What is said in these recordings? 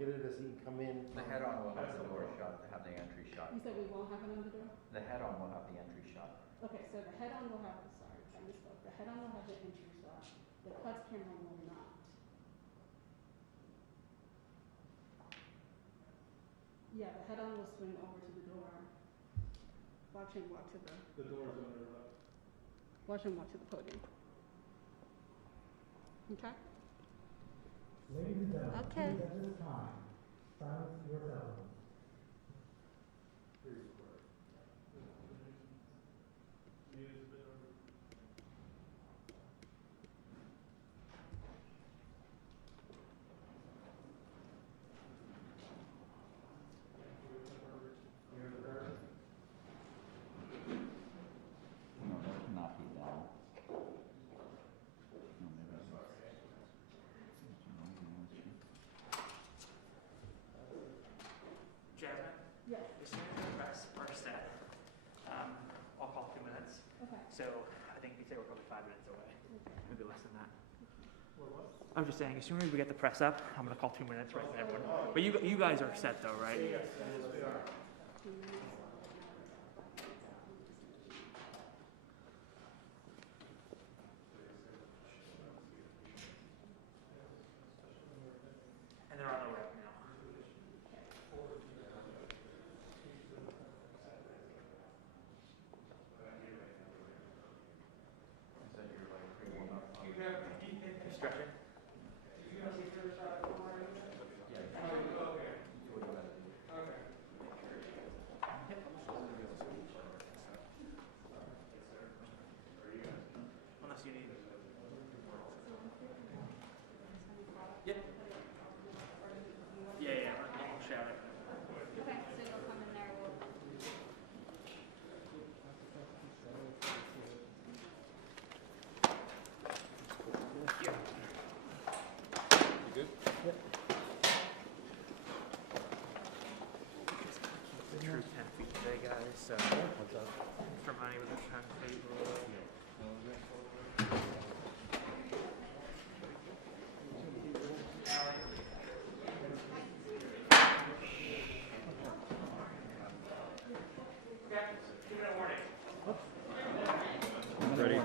get it as he come in. The head-on will have the door shut, have the entry shut. You said we won't have it on the door? The head-on will have the entry shut. Okay, so the head-on will have, sorry, I misspoke. The head-on will have the entry shot. The clutch camera will not. Yeah, the head-on will swing over to the door. Watch him walk to the... The door's on the left. Watch him walk to the podium. Okay? Ladies and gentlemen, Okay. please at this time, silence your telephones. No, that would not be down. No, maybe that's not. Jasmine, Yes. as soon as the press are set, I'll call 2 minutes. Okay. So I think we say we're probably 5 minutes away, Okay. maybe less than that. I was just saying, as soon as we get the press up, I'm gonna call 2 minutes right then everyone. But you guys are set though, right? Yes, we are. 2 minutes. And they're on the way now. Is that your like pre-warm up? You stretching? Unless you need. Yep. Yeah, I'll shout it. Okay, so you'll come in there, we'll... The true 10 feet today, guys, so. What's up? For money with the 10 feet rule. Ready?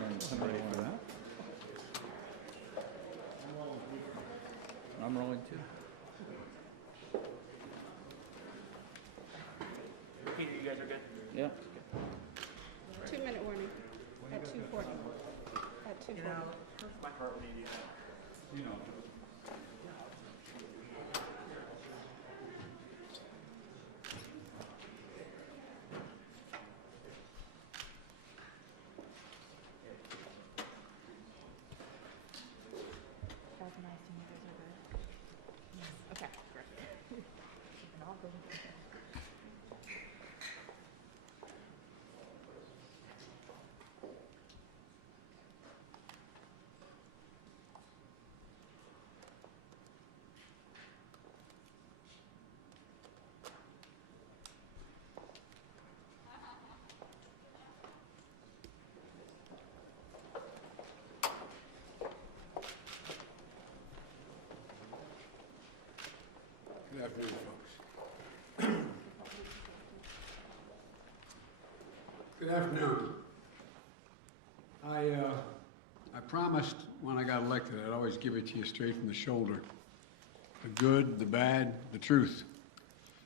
I'm rolling too. Peter, you guys are good? Yeah. 2 minute warning at 2:40. At 2:40. You know, my heart will need you. You know. That was nice to meet you guys. Yes. Okay, great. I'll go with you. Good afternoon, folks. Good afternoon. I promised when I got elected I'd always give it to you straight from the shoulder. The good, the bad, the truth.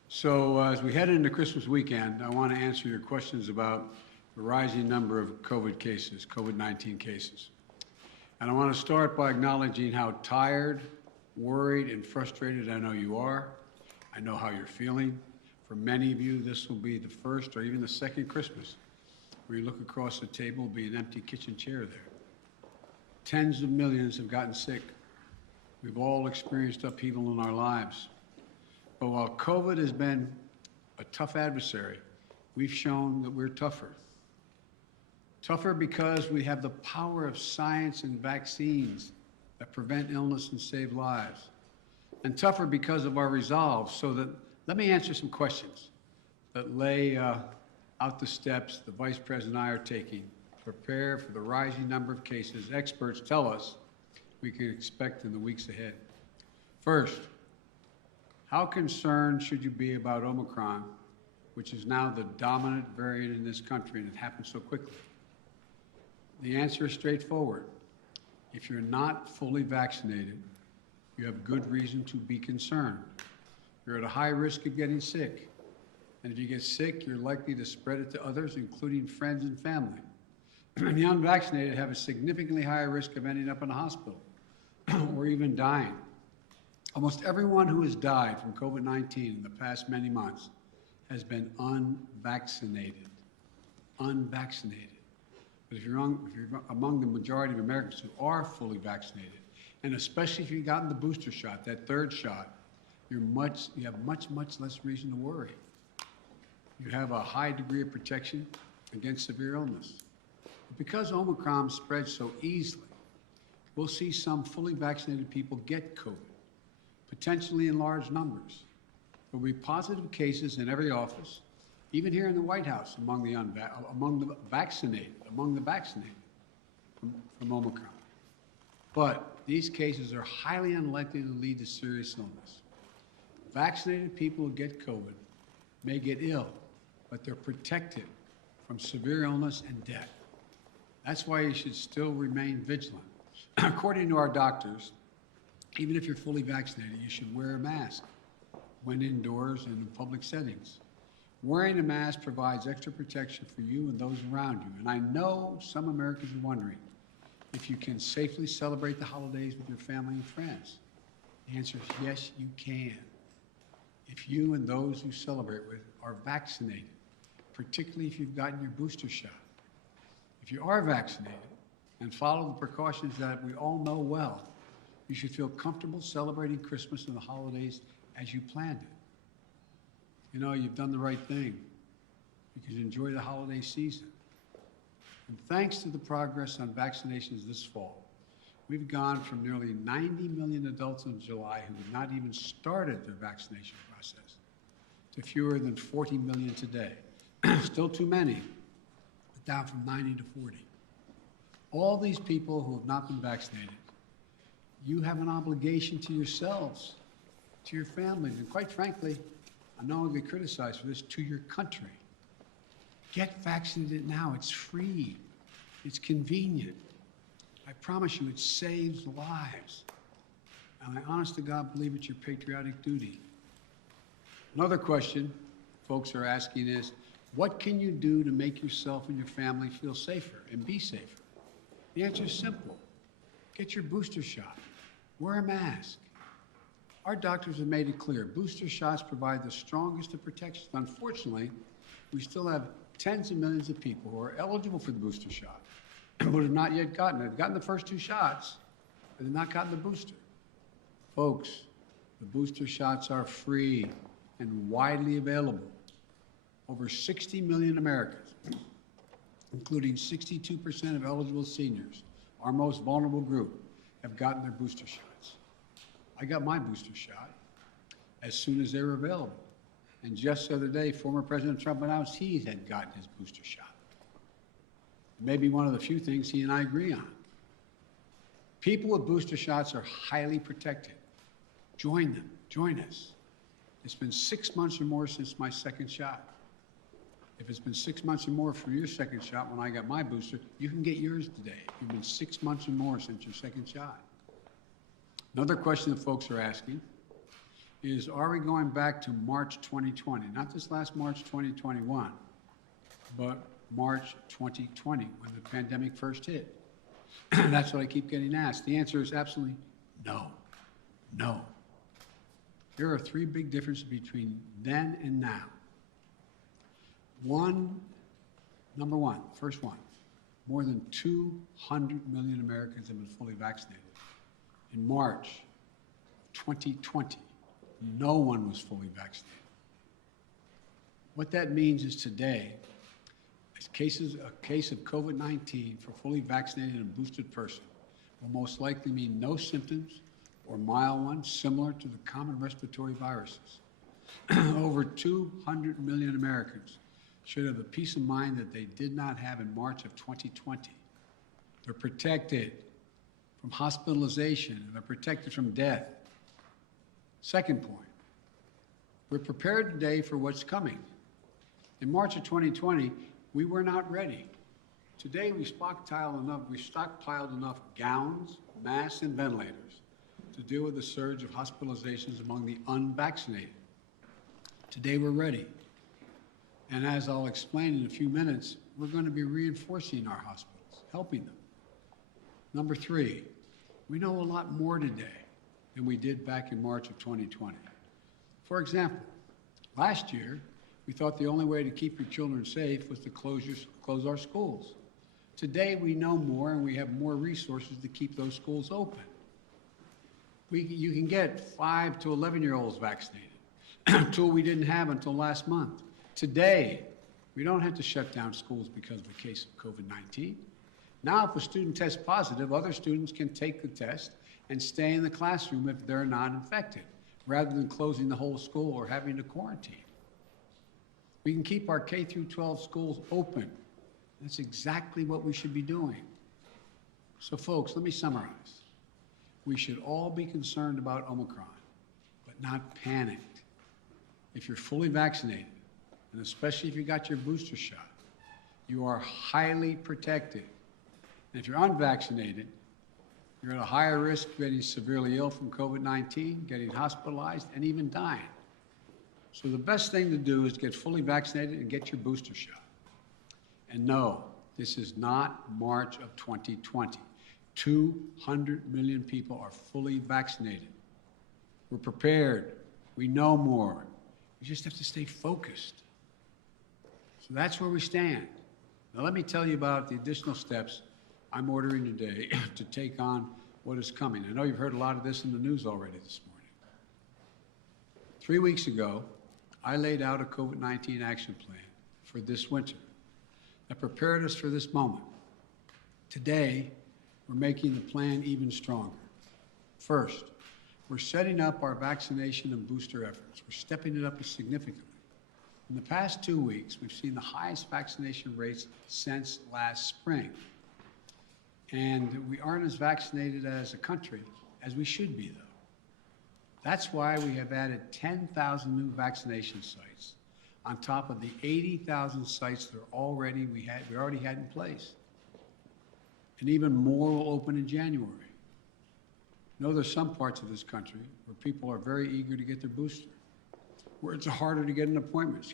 So as we head into Christmas weekend, I want to answer your questions about the rising number of COVID cases, COVID-19 cases. And I want to start by acknowledging how tired, worried, and frustrated I know you are. I know how you're feeling. For many of you, this will be the first or even the second Christmas where you look across the table, will be an empty kitchen chair there. Tens of millions have gotten sick. We've all experienced upheaval in our lives. But while COVID has been a tough adversary, we've shown that we're tougher. Tougher because we have the power of science and vaccines that prevent illness and save lives. And tougher because of our resolve. So that, let me answer some questions that lay out the steps the Vice President and I are taking to prepare for the rising number of cases experts tell us we can expect in the weeks ahead. First, How concerned should you be about Omicron, which is now the dominant variant in this country, and it happened so quickly? The answer is straightforward. If you're not fully vaccinated, you have good reason to be concerned. You're at a high risk of getting sick. And if you get sick, you're likely to spread it to others, including friends and family. And the unvaccinated have a significantly higher risk of ending up in a hospital or even dying. Almost everyone who has died from COVID-19 in the past many months has been unvaccinated. Unvaccinated. But if you're among the majority of Americans who are fully vaccinated, and especially if you've gotten the booster shot, that third shot, you have much less reason to worry. You have a high degree of protection against severe illness. But because Omicron spreads so easily, we'll see some fully vaccinated people get COVID, potentially in large numbers. There will be positive cases in every office, even here in the White House, among the vaccinated from Omicron. But these cases are highly unlikely to lead to serious illness. Vaccinated people who get COVID may get ill, but they're protected from severe illness and death. That's why you should still remain vigilant. According to our doctors, even if you're fully vaccinated, you should wear a mask when indoors and in public settings. Wearing a mask provides extra protection for you and those around you. And I know some Americans are wondering if you can safely celebrate the holidays with your family and friends. The answer is yes, you can. If you and those you celebrate with are vaccinated, particularly if you've gotten your booster shot. If you are vaccinated and follow the precautions that we all know well, you should feel comfortable celebrating Christmas and the holidays as you planned it. You know, you've done the right thing because you enjoy the holiday season. And thanks to the progress on vaccinations this fall, we've gone from nearly 90 million adults in July who have not even started their vaccination process to fewer than 40 million today. Still too many, but down from 90 to 40. All these people who have not been vaccinated, you have an obligation to yourselves, to your families, and quite frankly, I know I'll get criticized for this, to your country. Get vaccinated now. It's free. It's convenient. I promise you, it saves lives. And I honest to God believe it's your patriotic duty. Another question folks are asking is, what can you do to make yourself and your family feel safer and be safer? The answer is simple. Get your booster shot. Wear a mask. Our doctors have made it clear. Booster shots provide the strongest of protections. Unfortunately, we still have tens of millions of people who are eligible for the booster shot but have not yet gotten it. They've gotten the first two shots, but they've not gotten the booster. Folks, the booster shots are free and widely available. Over 60 million Americans, including 62% of eligible seniors, our most vulnerable group, have gotten their booster shots. I got my booster shot as soon as they were available. And just the other day, former President Trump announced he had gotten his booster shot. Maybe one of the few things he and I agree on. People with booster shots are highly protected. Join them. Join us. It's been 6 months or more since my second shot. If it's been 6 months or more for your second shot when I got my booster, you can get yours today. It's been 6 months or more since your second shot. Another question that folks are asking is, are we going back to March 2020? Not this last March 2021, but March 2020, when the pandemic first hit. That's what I keep getting asked. The answer is absolutely no. No. There are three big differences between then and now. Number one, first one, more than 200 million Americans have been fully vaccinated. In March 2020, no one was fully vaccinated. What that means is today, a case of COVID-19 for fully vaccinated and boosted person will most likely mean no symptoms or mild ones similar to the common respiratory viruses. Over 200 million Americans should have the peace of mind that they did not have in March of 2020. They're protected from hospitalization, and they're protected from death. Second point, We're prepared today for what's coming. In March of 2020, we were not ready. Today, we stockpiled enough gowns, masks, and ventilators to deal with the surge of hospitalizations among the unvaccinated. Today, we're ready. And as I'll explain in a few minutes, we're going to be reinforcing our hospitals, helping them. Number 3, we know a lot more today than we did back in March of 2020. For example, last year, we thought the only way to keep your children safe was to close our schools. Today, we know more and we have more resources to keep those schools open. You can get 5 to 11-year-olds vaccinated, a tool we didn't have until last month. Today, we don't have to shut down schools because of a case of COVID-19. Now, if a student tests positive, other students can take the test and stay in the classroom if they're not infected, rather than closing the whole school or having to quarantine. We can keep our K through 12 schools open. That's exactly what we should be doing. So folks, let me summarize. We should all be concerned about Omicron, but not panicked. If you're fully vaccinated, and especially if you got your booster shot, you are highly protected. And if you're unvaccinated, you're at a higher risk of getting severely ill from COVID-19, getting hospitalized, and even dying. So the best thing to do is get fully vaccinated and get your booster shot. And no, this is not March of 2020. 200 million people are fully vaccinated. We're prepared. We know more. We just have to stay focused. So that's where we stand. Now let me tell you about the additional steps I'm ordering today to take on what is coming. I know you've heard a lot of this in the news already this morning. 3 weeks ago, I laid out a COVID-19 action plan for this winter that prepared us for this moment. Today, we're making the plan even stronger. First, we're setting up our vaccination and booster efforts. We're stepping it up significantly. In the past 2 weeks, we've seen the highest vaccination rates since last spring. And we aren't as vaccinated as a country as we should be, though. That's why we have added 10,000 new vaccination sites on top of the 80,000 sites that we already had in place. And even more will open in January. I know there's some parts of this country where people are very eager to get their booster, where it's harder to get an appointment,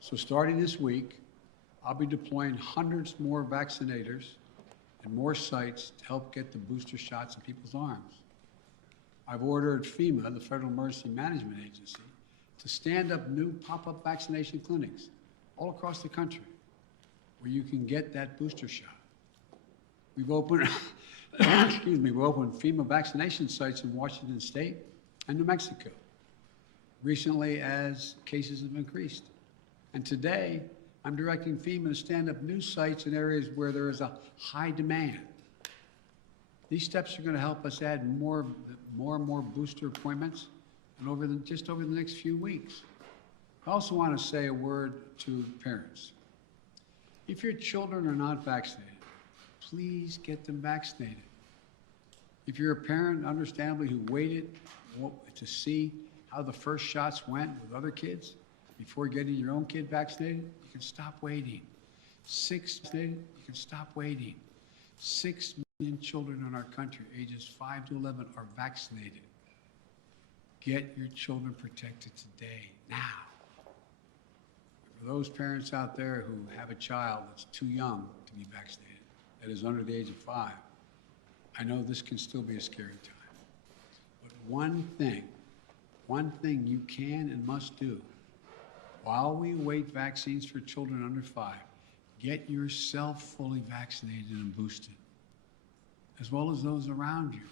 So starting this week, I'll be deploying hundreds more vaccinators and more sites to help get the booster shots in people's arms. I've ordered FEMA, the Federal Emergency Management Agency, to stand up new pop-up vaccination clinics all across the country where you can get that booster shot. We've opened, we've opened FEMA vaccination sites in Washington State and New Mexico recently as cases have increased. And today, I'm directing FEMA to stand up new sites in areas where there is a high demand. These steps are going to help us add more and more booster appointments and just over the next few weeks. I also want to say a word to parents. If your children are not vaccinated, please get them vaccinated. If you're a parent, understandably, who waited to see how the first shots went with other kids before getting your own kid vaccinated, you can stop waiting. 6 million children in our country, ages 5 to 11, are vaccinated. Get your children protected today, now. For those parents out there who have a child that's too young to be vaccinated, that is under the age of 5, I know this can still be a scary time. But one thing you can and must do while we await vaccines for children under 5, get yourself fully vaccinated and boosted, as well as those around you,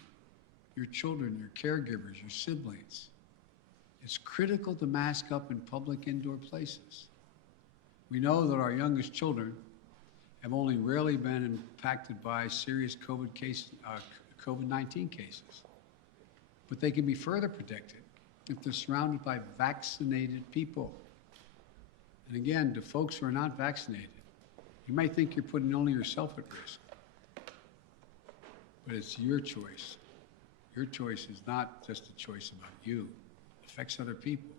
your children, your caregivers, your siblings. It's critical to mask up in public indoor places. We know that our youngest children have only rarely been impacted by serious COVID-19 cases, but they can be further protected if they're surrounded by vaccinated people. And again, to folks who are not vaccinated, you might think you're putting only yourself at risk, but it's your choice. Your choice is not just a choice about you. affects other people.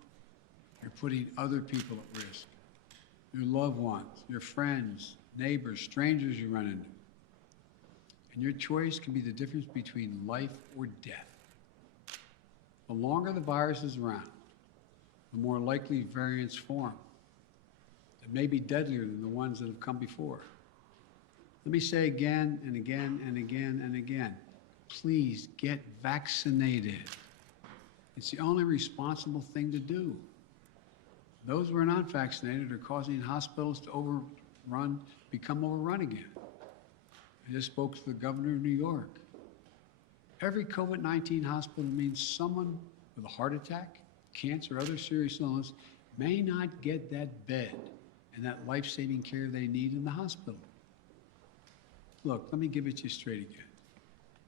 You're putting other people at risk. Your loved ones, your friends, neighbors, strangers you run into. And your choice can be the difference between life or death. The longer the virus is around, the more likely variants form. It may be deadlier than the ones that have come before. Let me say again and again and again and again, please get vaccinated. It's the only responsible thing to do. Those who are not vaccinated are causing hospitals to become overrun again. I just spoke to the governor of New York. Every COVID-19 hospital means someone with a heart attack, cancer, or other serious illness may not get that bed and that life-saving care they need in the hospital. Look, let me give it to you straight again.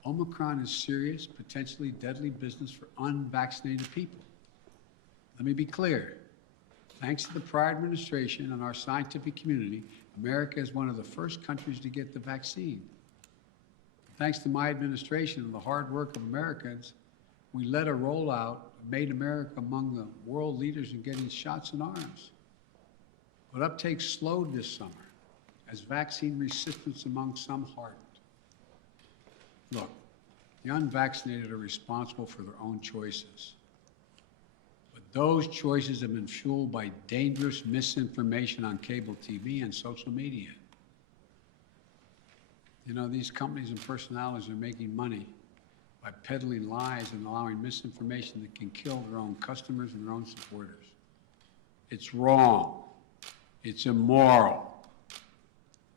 Omicron is serious, potentially deadly business for unvaccinated people. Let me be clear. Thanks to the prior administration and our scientific community, America is one of the first countries to get the vaccine. Thanks to my administration and the hard work of Americans, we led a rollout, made America among the world leaders in getting shots in arms. But uptake slowed this summer as vaccine resistance among some hardened. Look, the unvaccinated are responsible for their own choices. But those choices have been fueled by dangerous misinformation on cable TV and social media. You know, these companies and personalities are making money by peddling lies and allowing misinformation that can kill their own customers and their own supporters. It's wrong. It's immoral.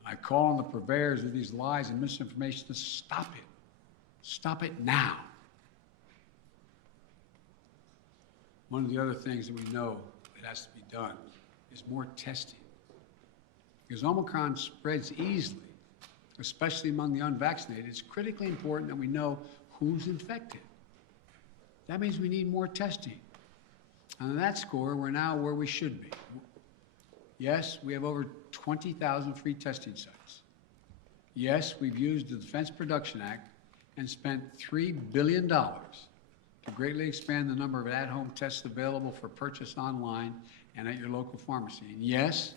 I call on the purveyors of these lies and misinformation to stop it. Stop it now. One of the other things that we know that has to be done is more testing. Because Omicron spreads easily, especially among the unvaccinated. It's critically important that we know who's infected. That means we need more testing. And on that score, we're now where we should be. Yes, we have over 20,000 free testing sites. Yes, we've used the Defense Production Act and spent $3 billion to greatly expand the number of at-home tests available for purchase online and at your local pharmacy. And yes,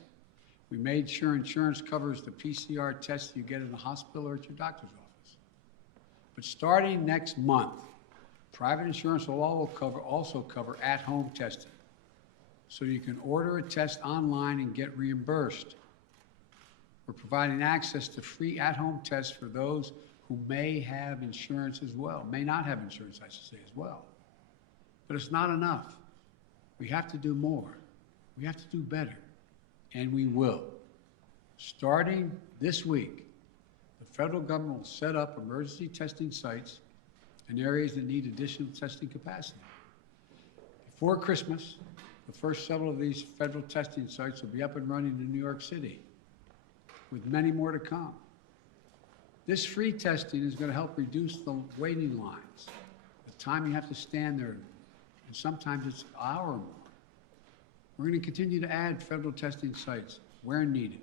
we made sure insurance covers the PCR tests you get in the hospital or at your doctor's office. But starting next month, private insurance will also cover at-home testing. So you can order a test online and get reimbursed. We're providing access to free at-home tests for those who may have insurance as well, may not have insurance, I should say, as well. But it's not enough. We have to do more. We have to do better, and we will. Starting this week, the federal government will set up emergency testing sites in areas that need additional testing capacity. Before Christmas, the first several of these federal testing sites will be up and running in New York City, with many more to come. This free testing is going to help reduce the waiting lines, the time you have to stand there, and sometimes it's an hour or more. We're going to continue to add federal testing sites where needed,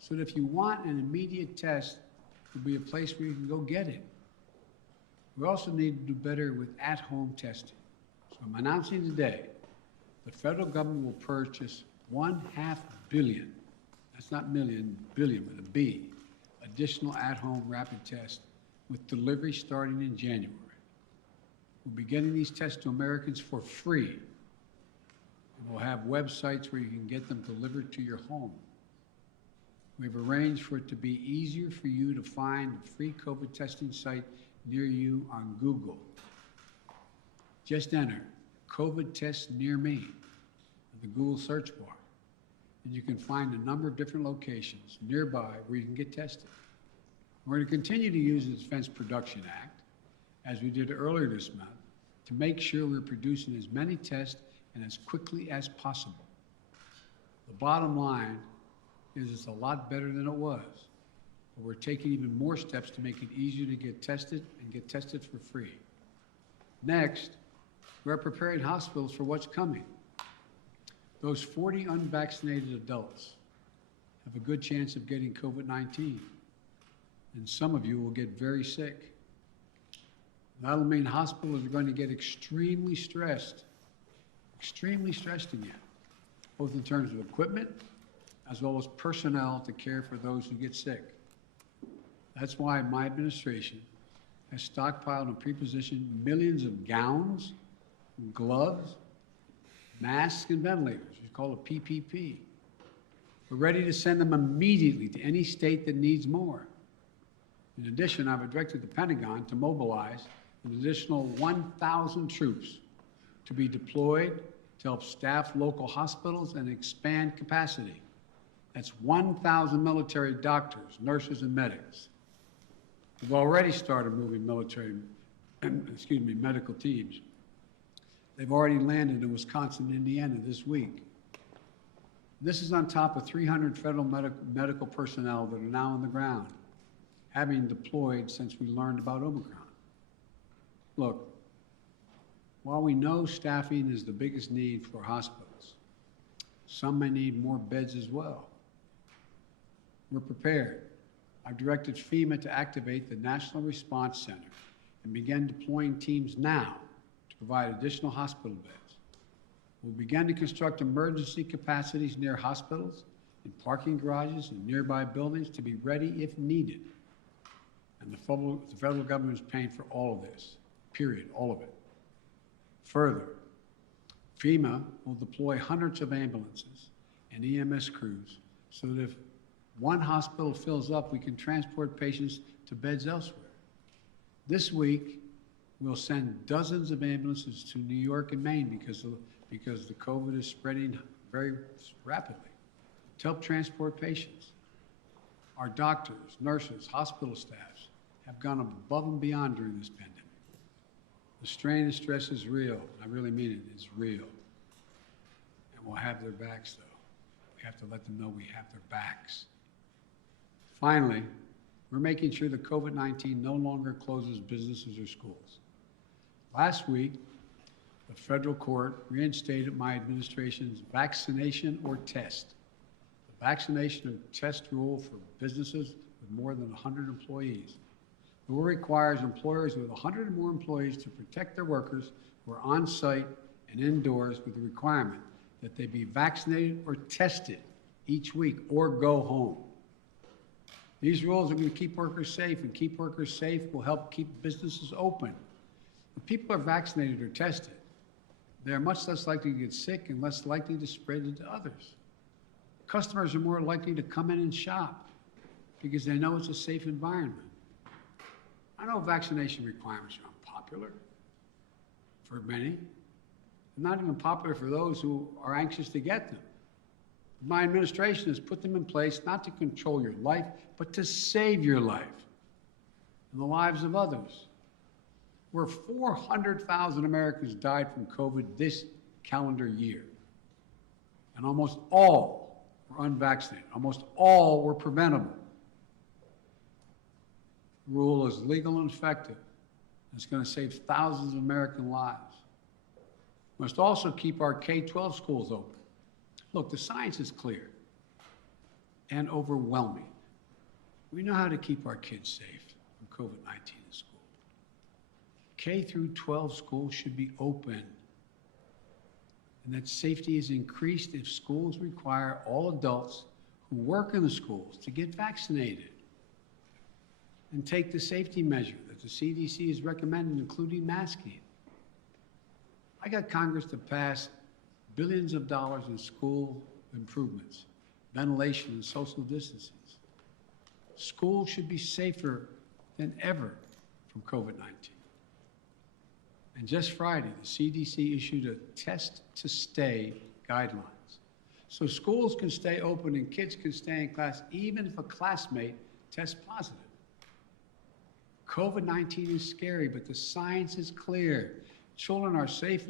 so that if you want an immediate test, there'll be a place where you can go get it. We also need to do better with at-home testing. So I'm announcing today the federal government will purchase $500 million, that's not million, billion with a B, additional at-home rapid tests with delivery starting in January. We'll be getting these tests to Americans for free. And we'll have websites where you can get them delivered to your home. We've arranged for it to be easier for you to find a free COVID testing site near you on Google. Just enter COVID test near me in the Google search bar, and you can find a number of different locations nearby where you can get tested. We're going to continue to use the Defense Production Act, as we did earlier this month, to make sure we're producing as many tests and as quickly as possible. The bottom line is it's a lot better than it was, but we're taking even more steps to make it easier to get tested and get tested for free. Next, we're preparing hospitals for what's coming. Those 40 unvaccinated adults have a good chance of getting COVID-19, and some of you will get very sick. That'll mean hospitals are going to get extremely stressed extremely stressed again, both in terms of equipment as well as personnel to care for those who get sick. That's why my administration has stockpiled and pre-positioned millions of gowns, gloves, masks, and ventilators. We call it PPP. We're ready to send them immediately to any state that needs more. In addition, I've directed the Pentagon to mobilize an additional 1,000 troops to be deployed to help staff local hospitals and expand capacity. That's 1,000 military doctors, nurses, and medics. We've already started moving medical teams. They've already landed in Wisconsin and Indiana this week. This is on top of 300 federal medical personnel that are now on the ground, having deployed since we learned about Omicron. Look, while we know staffing is the biggest need for hospitals, some may need more beds as well. We're prepared. I've directed FEMA to activate the National Response Center and begin deploying teams now to provide additional hospital beds. We'll begin to construct emergency capacities near hospitals, in parking garages, and nearby buildings to be ready if needed. And the federal government is paying for all of this, period, all of it. Further, FEMA will deploy hundreds of ambulances and EMS crews so that if one hospital fills up, we can transport patients to beds elsewhere. This week, we'll send dozens of ambulances to New York and Maine because the COVID is spreading very rapidly to help transport patients. Our doctors, nurses, hospital staffs have gone above and beyond during this pandemic. The strain and stress is real. I really mean it. It's real. And we'll have their backs, though. We have to let them know we have their backs. Finally, we're making sure that COVID-19 no longer closes businesses or schools. Last week, the federal court reinstated my administration's vaccination or test. The vaccination or test rule for businesses with more than 100 employees. The rule requires employers with 100 or more employees to protect their workers who are on site and indoors with the requirement that they be vaccinated or tested each week or go home. These rules are going to keep workers safe, and keep workers safe will help keep businesses open. When people are vaccinated or tested, they are much less likely to get sick and less likely to spread it to others. Customers are more likely to come in and shop because they know it's a safe environment. I know vaccination requirements are unpopular for many, not even popular for those who are anxious to get them. My administration has put them in place not to control your life, but to save your life and the lives of others. Where 400,000 Americans died from COVID this calendar year, and almost all were unvaccinated. Almost all were preventable. The rule is legal and effective. It's going to save thousands of American lives. We must also keep our K-12 schools open. Look, the science is clear and overwhelming. We know how to keep our kids safe from COVID-19 in school. K through 12 schools should be open, and that safety is increased if schools require all adults who work in the schools to get vaccinated and take the safety measure that the CDC has recommended, including masking. I got Congress to pass billions of dollars in school improvements, ventilation, and social distancing. Schools should be safer than ever from COVID-19. And just Friday, the CDC issued a test to stay guidelines. So schools can stay open and kids can stay in class even if a classmate tests positive. COVID-19 is scary, but the science is clear. Children are safe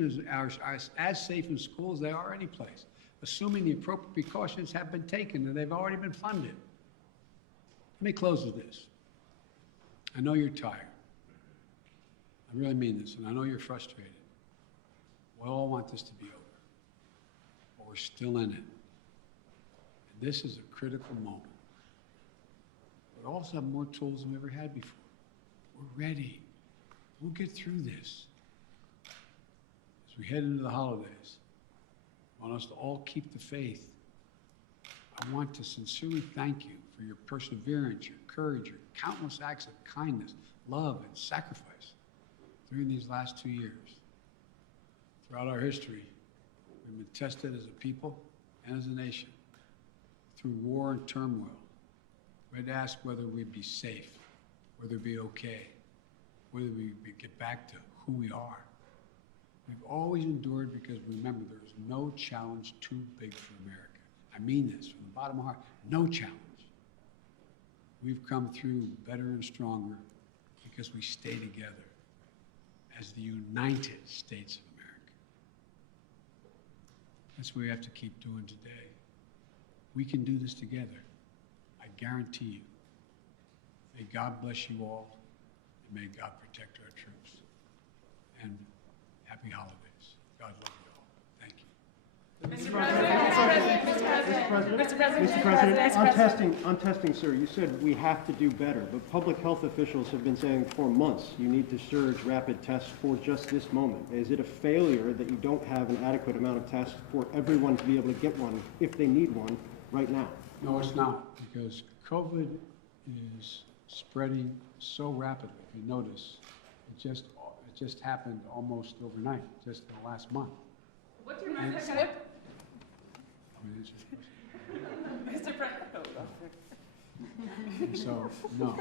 as safe in school as they are any place, assuming the appropriate precautions have been taken and they've already been funded. Let me close with this. I know you're tired. I really mean this, and I know you're frustrated. We all want this to be over, but we're still in it. And this is a critical moment. We also have more tools than we ever had before. We're ready. We'll get through this. As we head into the holidays, I want us to all keep the faith. I want to sincerely thank you for your perseverance, your courage, your countless acts of kindness, love, and sacrifice during these last 2 years. Throughout our history, we've been tested as a people and as a nation through war and turmoil. We had to ask whether we'd be safe, whether we'd be okay, whether we'd get back to who we are. We've always endured because remember, there is no challenge too big for America. I mean this from the bottom of my heart, no challenge. We've come through better and stronger because we stay together as the United States of America. That's what we have to keep doing today. We can do this together. I guarantee you. May God bless you all, and may God protect our troops. And happy holidays. God love you all. Thank you. Mr. President, on testing, sir, you said we have to do better, but public health officials have been saying for months you need to surge rapid tests for just this moment. Is it a failure that you don't have an adequate amount of tests for everyone to be able to get one if they need one right now? No, it's not, because COVID is spreading so rapidly. If you notice, it just happened almost overnight, just in the last month. What's your message? Mr. President. So, no,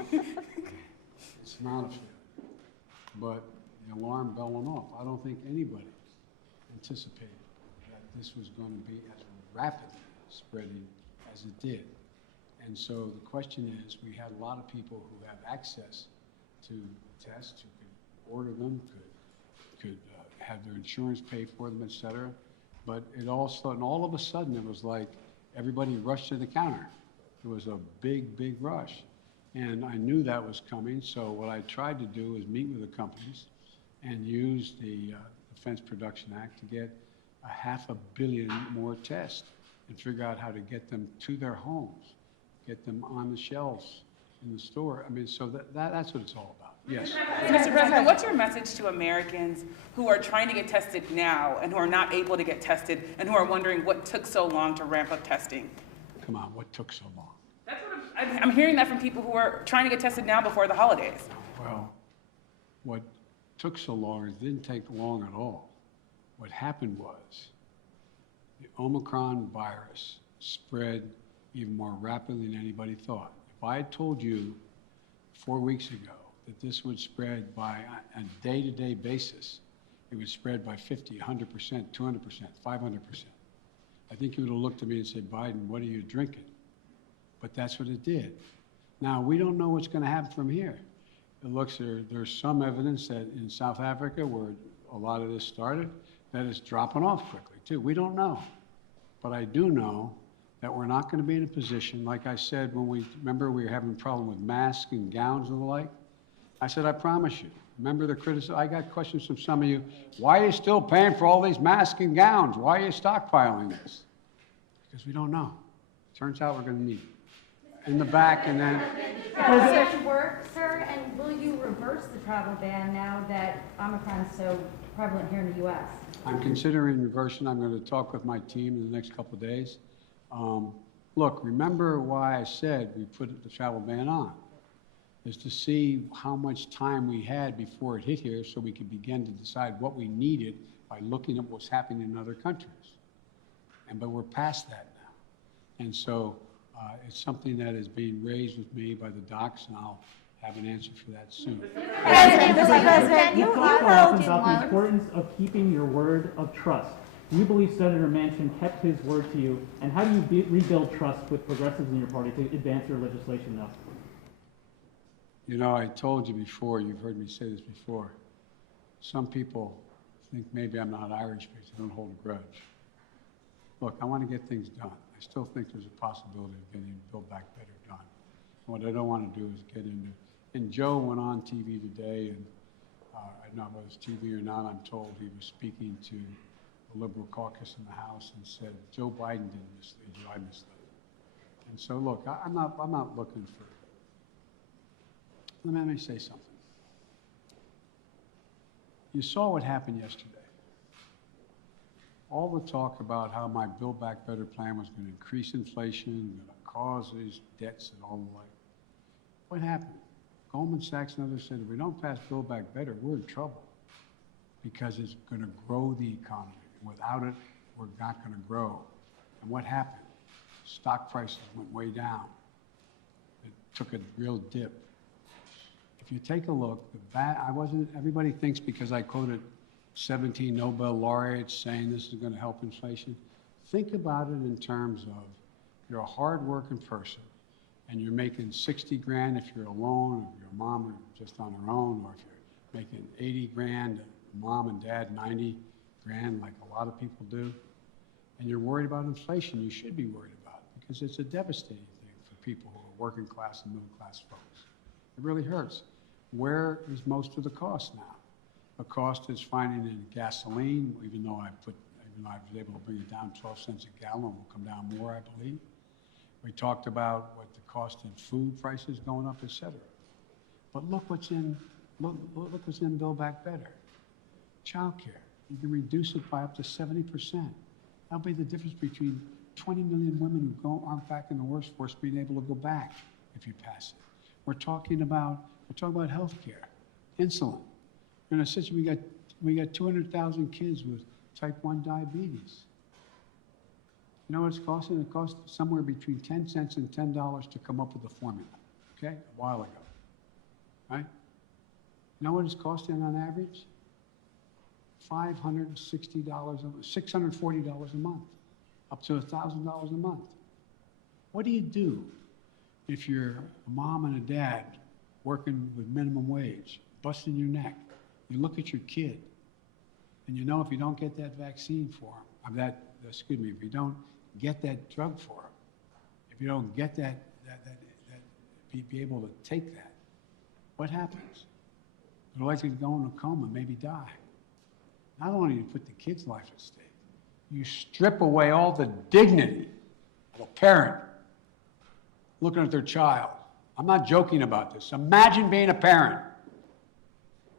it's not a failure. But the alarm bell went off. I don't think anybody anticipated that this was going to be as rapidly spreading as it did. And so the question is, we had a lot of people who have access to tests, who could order them, could have their insurance pay for them, et cetera. But it all of a sudden, it was like everybody rushed to the counter. It was a big, big rush. And I knew that was coming, so what I tried to do is meet with the companies and use the Defense Production Act to get 500 million more tests and figure out how to get them to their homes, get them on the shelves in the store. I mean, so that's what it's all about. Yes. Mr. President, what's your message to Americans who are trying to get tested now and who are not able to get tested and who are wondering what took so long to ramp up testing? Come on, what took so long? That's what I'm hearing that from people who are trying to get tested now before the holidays. Well, what took so long, it didn't take long at all. What happened was the Omicron virus spread even more rapidly than anybody thought. If I had told you 4 weeks ago that this would spread by a day-to-day basis, it would spread by 50, 100%, 200%, 500%. I think you would have looked at me and said, Biden, what are you drinking? But that's what it did. Now, we don't know what's going to happen from here. It looks there's some evidence that in South Africa, where a lot of this started, that it's dropping off quickly, too. We don't know. But I do know that we're not going to be in a position, like I said, when remember we were having a problem with masks and gowns and the like? I said, I promise you. Remember the criticism? I got questions from some of you. Why are you still paying for all these masks and gowns? Why are you stockpiling this? Because we don't know. Turns out we're going to need it. In the back, and then... Does it work, sir? And will you reverse the travel ban now that Omicron is so prevalent here in the U.S.? I'm considering reversing. I'm going to talk with my team in the next couple of days. Look, remember why I said we put the travel ban on, is to see how much time we had before it hit here so we could begin to decide what we needed by looking at what's happening in other countries. But we're past that now. And so it's something that is being raised with me by the docs, and I'll have an answer for that soon. Mr. President, You talk often about the importance of keeping your word of trust. Do you believe Senator Manchin kept his word to you? And how do you rebuild trust with progressives in your party to advance your legislation now? You know, I told you before, you've heard me say this before, some people think maybe I'm not Irish because I don't hold a grudge. Look, I want to get things done. I still think there's a possibility of getting Build Back Better done. What I don't want to do is get into, and Joe went on TV today, and I don't know whether it's TV or not, I'm told he was speaking to the Liberal caucus in the House and said, Joe Biden didn't mislead you, I misled him. And so look, I'm not looking for, let me say something. You saw what happened yesterday. all the talk about how my Build Back Better plan was going to increase inflation, going to cause these debts and all the like. What happened? Goldman Sachs and others said, if we don't pass Build Back Better, we're in trouble because it's going to grow the economy. Without it, we're not going to grow. And what happened? Stock prices went way down. It took a real dip. If you take a look, everybody thinks because I quoted 17 Nobel laureates saying this is going to help inflation. Think about it in terms of you're a hard-working person and you're making 60 grand if you're alone, if your mom are just on her own, or if you're making 80 grand, mom and dad 90 grand like a lot of people do, and you're worried about inflation, you should be worried about it because it's a devastating thing for people who are working class and middle class folks. It really hurts. Where is most of the cost now? The cost is finding in gasoline, even though I was able to bring it down 12 cents a gallon, will come down more, I believe. We talked about what the cost in food prices going up, et cetera. But look what's in Build Back Better. Child care. You can reduce it by up to 70%. That'll be the difference between 20 million women who aren't back in the workforce being able to go back if you pass it. We're talking about health care, insulin. In a situation, we got 200,000 kids with type 1 diabetes. You know what it's costing? It cost somewhere between 10 cents and $10 to come up with the formula, okay, a while ago, right? You know what it's costing on average? $560, $640 a month, up to $1,000 a month. What do you do if you're a mom and a dad working with minimum wage, busting your neck? You look at your kid, and you know if you don't get that vaccine for him, if you don't get that drug for him, if you don't get be able to take that, what happens? They're likely to go in a coma, maybe die. Not only do you put the kid's life at stake, you strip away all the dignity of a parent looking at their child. I'm not joking about this. Imagine being a parent,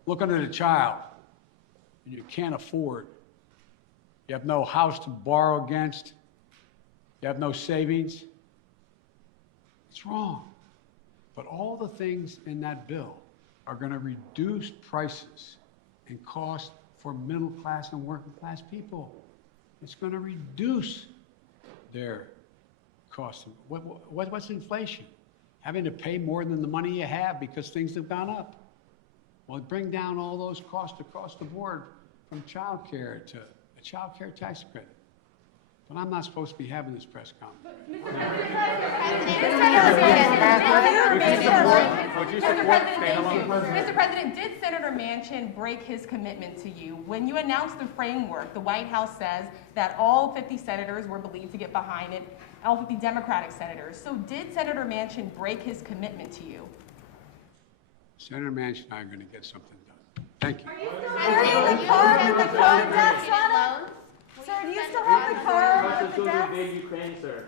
looking at a child, and you can't afford. You have no house to borrow against. You have no savings. It's wrong. But all the things in that bill are going to reduce prices and cost for middle class and working class people. It's going to reduce their cost. What's inflation? Having to pay more than the money you have because things have gone up. Well, bring down all those costs across the board from child care to a child care tax credit. But I'm not supposed to be having this press conference. Mr. President, did Senator Manchin break his commitment to you? When you announced the framework, the White House says that all 50 senators were believed to get behind it, all 50 Democratic senators. So did Senator Manchin break his commitment to you? Senator Manchin and I are going to get something done. Thank you. Sir, do you still have the card with the desk? Ukraine, sir.